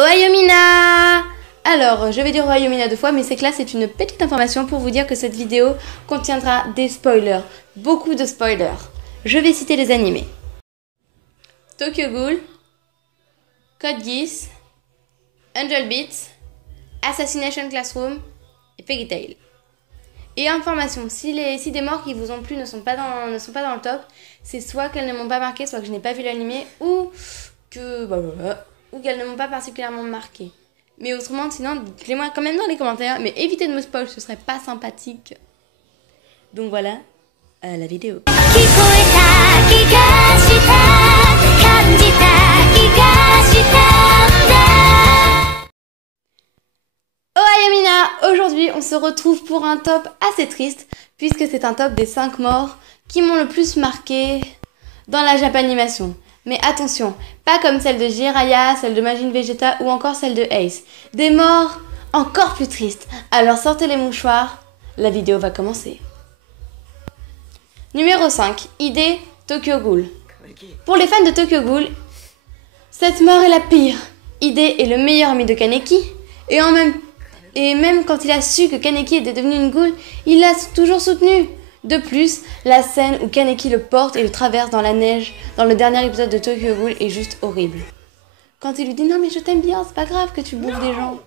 Ohayomina! Alors, je vais dire Ohayomina 2 fois, mais c'est que là, c'est une petite information pour vous dire que cette vidéo contiendra des spoilers. Beaucoup de spoilers. Je vais citer les animés. Tokyo Ghoul, Code Geass, Angel Beats, Assassination Classroom et Fairy Tail. Et information, si des morts qui vous ont plu ne sont pas dans le top, c'est soit qu'elles ne m'ont pas marqué, soit que je n'ai pas vu l'animé, ou qu'elles ne m'ont pas particulièrement marqué. Mais autrement, sinon, dites-les-moi quand même dans les commentaires, mais évitez de me spoil, ce serait pas sympathique. Donc voilà, la vidéo. Aujourd'hui, on se retrouve pour un top assez triste, puisque c'est un top des 5 morts qui m'ont le plus marqué dans la Japanimation. Mais attention, pas comme celle de Jiraiya, celle de Majin Vegeta ou encore celle de Ace. Des morts encore plus tristes. Alors sortez les mouchoirs, la vidéo va commencer. Numéro 5, Ide Tokyo Ghoul. Pour les fans de Tokyo Ghoul, cette mort est la pire. Ide est le meilleur ami de Kaneki, et même quand il a su que Kaneki était devenu une ghoul, il l'a toujours soutenu. De plus, la scène où Kaneki le porte et le traverse dans la neige dans le dernier épisode de Tokyo Ghoul est juste horrible. Quand il lui dit « Non mais je t'aime bien, c'est pas grave que tu bouffes des gens »,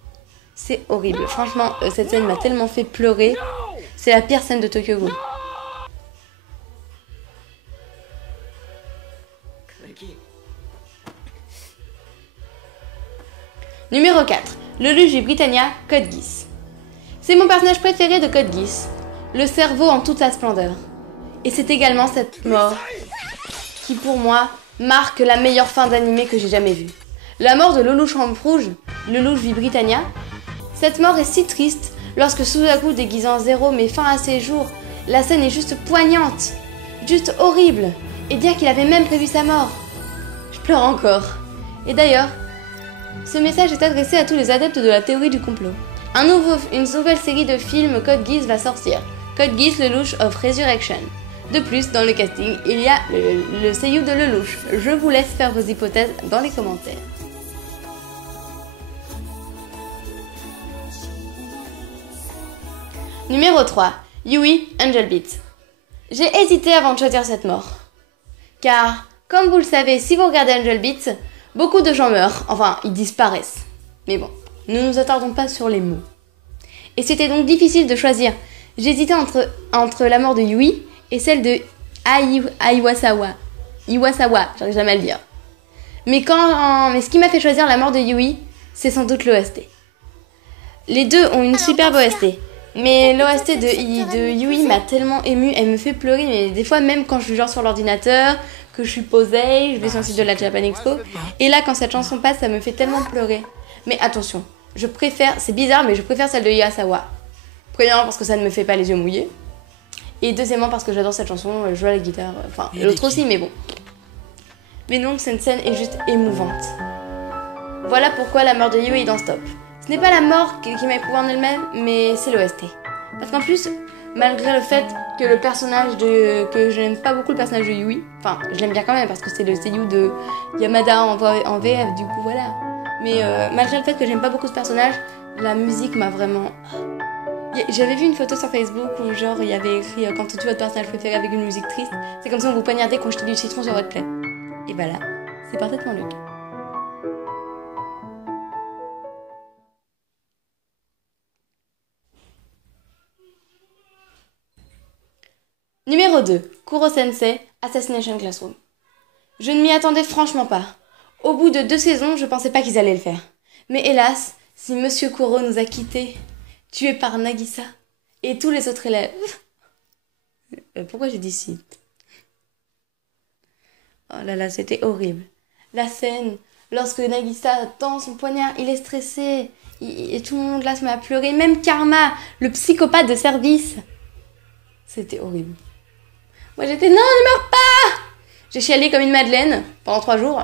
c'est horrible. Franchement, cette scène m'a tellement fait pleurer. C'est la pire scène de Tokyo Ghoul. Numéro 4. Lelouch Britannia, Code Geass. C'est mon personnage préféré de Code Geass, le cerveau en toute sa splendeur. Et c'est également cette mort qui, pour moi, marque la meilleure fin d'animé que j'ai jamais vue. La mort de Lelouch Rampe Rouge, Lelouch Britannia. Cette mort est si triste lorsque Suzaku, déguisant Zero, met fin à ses jours. La scène est juste poignante, juste horrible. Et dire qu'il avait même prévu sa mort. Je pleure encore. Et d'ailleurs, ce message est adressé à tous les adeptes de la théorie du complot. Une nouvelle série de films Code Geass va sortir. Code Geass Lelouch of Resurrection. De plus, dans le casting, il y a le seiyuu de Lelouch. Je vous laisse faire vos hypothèses dans les commentaires. Numéro 3. Yui Angel Beats. J'ai hésité avant de choisir cette mort. Car, comme vous le savez, si vous regardez Angel Beats, beaucoup de gens meurent, enfin, ils disparaissent. Mais bon, ne nous attardons pas sur les mots. Et c'était donc difficile de choisir. J'hésitais entre la mort de Yui et celle de Iwasawa. Iwasawa, j'arrive jamais à le dire. Mais ce qui m'a fait choisir la mort de Yui, c'est sans doute l'OST. Les deux ont une superbe OST. Mais l'OST de Yui m'a tellement émue, elle me fait pleurer, mais des fois même quand je suis genre sur l'ordinateur, que je suis posée, je vais sur le site de la Japan Expo, et là quand cette chanson passe, ça me fait tellement pleurer. Mais attention, je préfère, c'est bizarre, mais je préfère celle de Iwasawa. Premièrement parce que ça ne me fait pas les yeux mouillés, et deuxièmement parce que j'adore cette chanson, je joue à la guitare, enfin l'autre aussi, mais bon. Mais donc cette scène est juste émouvante. Voilà pourquoi la mort de Yui est dans ce top. Ce n'est pas la mort qui m'a éprouvé en elle-même, mais c'est l'OST. Parce qu'en plus, malgré le fait que que je n'aime pas beaucoup le personnage de Yui, enfin, je l'aime bien quand même parce que c'est le seiyuu de Yamada en VF, du coup, voilà. Mais malgré le fait que j'aime pas beaucoup ce personnage, la musique m'a vraiment... J'avais vu une photo sur Facebook où genre, il y avait écrit « Quand on tue votre personnage préféré avec une musique triste, c'est comme si on vous poignardait quand jetait du citron sur votre plaie. » Et voilà, c'est parfaitement le cas. Numéro 2. Kuro Sensei, Assassination Classroom. Je ne m'y attendais franchement pas. Au bout de 2 saisons, je pensais pas qu'ils allaient le faire. Mais hélas, si Monsieur Kuro nous a quittés, tué par Nagisa et tous les autres élèves... Pourquoi j'ai dit si? Oh là là, c'était horrible. La scène, lorsque Nagisa tend son poignard, il est stressé, et tout le monde là se met à pleurer, même Karma, le psychopathe de service. C'était horrible. Moi j'étais non, ne meurs pas! J'ai chialé comme une madeleine pendant 3 jours.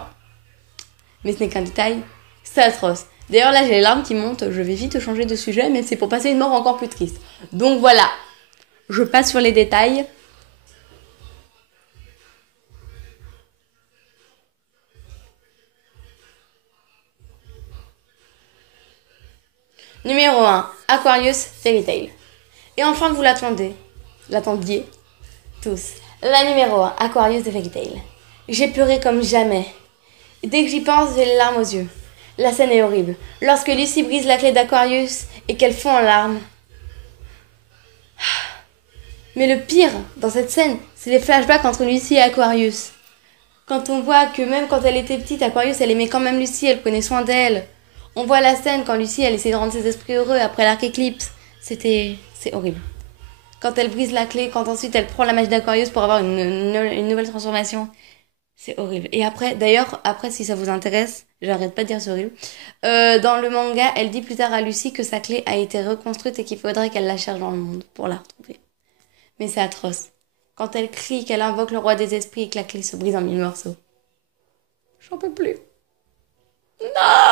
Mais ce n'est qu'un détail, c'est atroce. D'ailleurs là j'ai les larmes qui montent, je vais vite changer de sujet, mais c'est pour passer une mort encore plus triste. Donc voilà, je passe sur les détails. Numéro 1. Aquarius Fairy Tail. Et enfin, vous l'attendiez tous. La numéro 1. Aquarius de Fairy Tail. J'ai pleuré comme jamais. Dès que j'y pense, j'ai les larmes aux yeux. La scène est horrible. Lorsque Lucy brise la clé d'Aquarius et qu'elle fond en larmes. Mais le pire dans cette scène, c'est les flashbacks entre Lucy et Aquarius. Quand on voit que même quand elle était petite, Aquarius, elle aimait quand même Lucy, elle prenait soin d'elle. On voit la scène quand Lucy, elle essaie de rendre ses esprits heureux après l'arc éclipse. C'est horrible. Quand elle brise la clé, quand ensuite elle prend la magie d'Aquarius pour avoir une nouvelle transformation. C'est horrible. Et après, d'ailleurs, après, si ça vous intéresse, j'arrête pas de dire c'est horrible. Dans le manga, elle dit plus tard à Lucy que sa clé a été reconstruite et qu'il faudrait qu'elle la cherche dans le monde pour la retrouver. Mais c'est atroce. Quand elle crie, qu'elle invoque le roi des esprits et que la clé se brise en mille morceaux. J'en peux plus. Non!